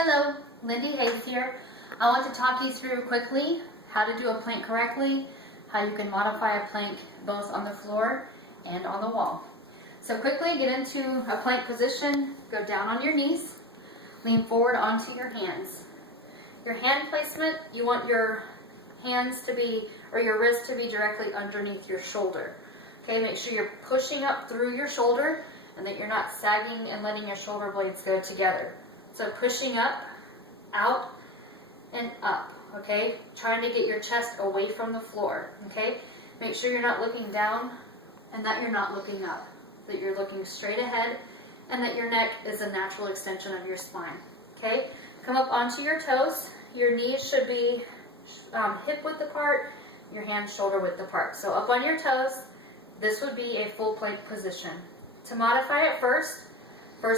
Hello, Lindy Hayes here. I want to talk you through quickly how to do a plank correctly, how you can modify a plank both on the floor and on the wall. So quickly get into a plank position, go down on your knees, lean forward onto your hands. Your hand placement, you want your hands to be, or your wrist to be directly underneath your shoulder. Okay, make sure you're pushing up through your shoulder and that you're not sagging and letting your shoulder blades go together. So pushing up, out, and up, okay? Trying to get your chest away from the floor, okay? Make sure you're not looking down and that you're not looking up, that you're looking straight ahead and that your neck is a natural extension of your spine, okay? Come up onto your toes. Your knees should be hip width apart, your hands shoulder width apart. So up on your toes, this would be a full plank position. To modify it first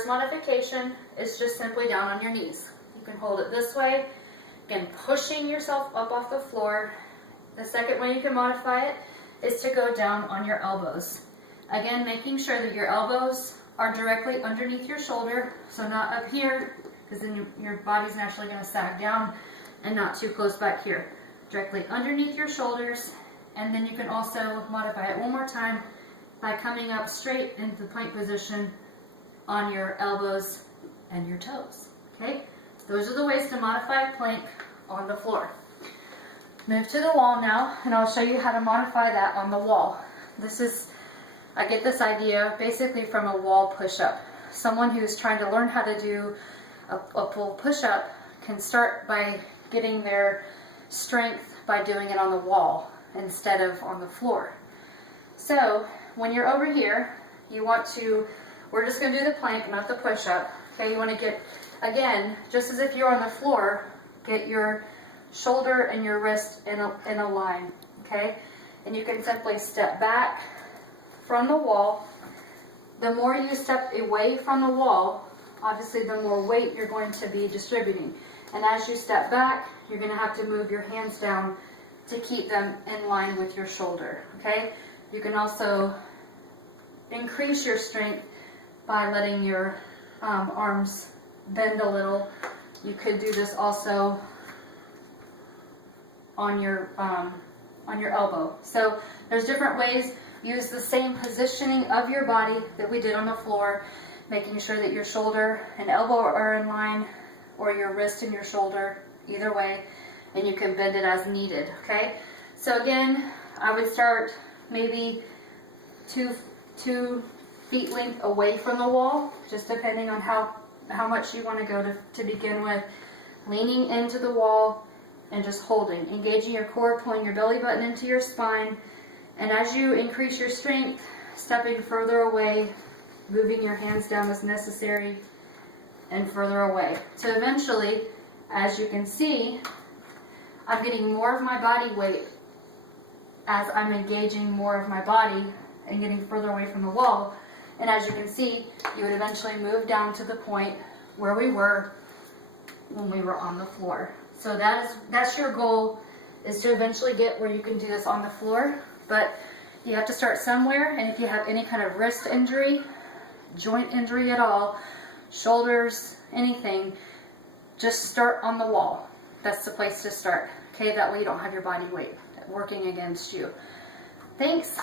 modification is just simply down on your knees. You can hold it this way, again pushing yourself up off the floor. The second way you can modify it is to go down on your elbows. Again, making sure that your elbows are directly underneath your shoulder, so not up here, because then your body's naturally going to sag down, and not too close back here. Directly underneath your shoulders, and then you can also modify it one more time by coming up straight into the plank position on your elbows and your toes, okay? Those are the ways to modify a plank on the floor. Move to the wall now, and I'll show you how to modify that on the wall. I get this idea basically from a wall push-up. Someone who's trying to learn how to do a full push-up can start by getting their strength by doing it on the wall instead of on the floor. So when you're over here, we're just going to do the plank, not the push-up. Okay, you want to get, again, just as if you're on the floor, get your shoulder and your wrist in a line, okay? And you can simply step back from the wall. The more you step away from the wall, obviously the more weight you're going to be distributing. And as you step back, you're going to have to move your hands down to keep them in line with your shoulder, okay? You can also increase your strength by letting your arms bend a little. You could do this also on your elbow. So there's different ways. Use the same positioning of your body that we did on the floor, making sure that your shoulder and elbow are in line, or your wrist and your shoulder, either way, and you can bend it as needed, okay? So again, I would start maybe two feet length away from the wall, just depending on how much you want to go to begin with. Leaning into the wall and just holding, engaging your core, pulling your belly button into your spine, and as you increase your strength, stepping further away, moving your hands down as necessary, and further away. So eventually, as you can see, I'm getting more of my body weight as I'm engaging more of my body and getting further away from the wall. And as you can see, you would eventually move down to the point where we were when we were on the floor. So that's your goal, is to eventually get where you can do this on the floor. But you have to start somewhere, and if you have any kind of wrist injury, joint injury at all, shoulders, anything, just start on the wall. That's the place to start. Okay, that way you don't have your body weight working against you. Thanks.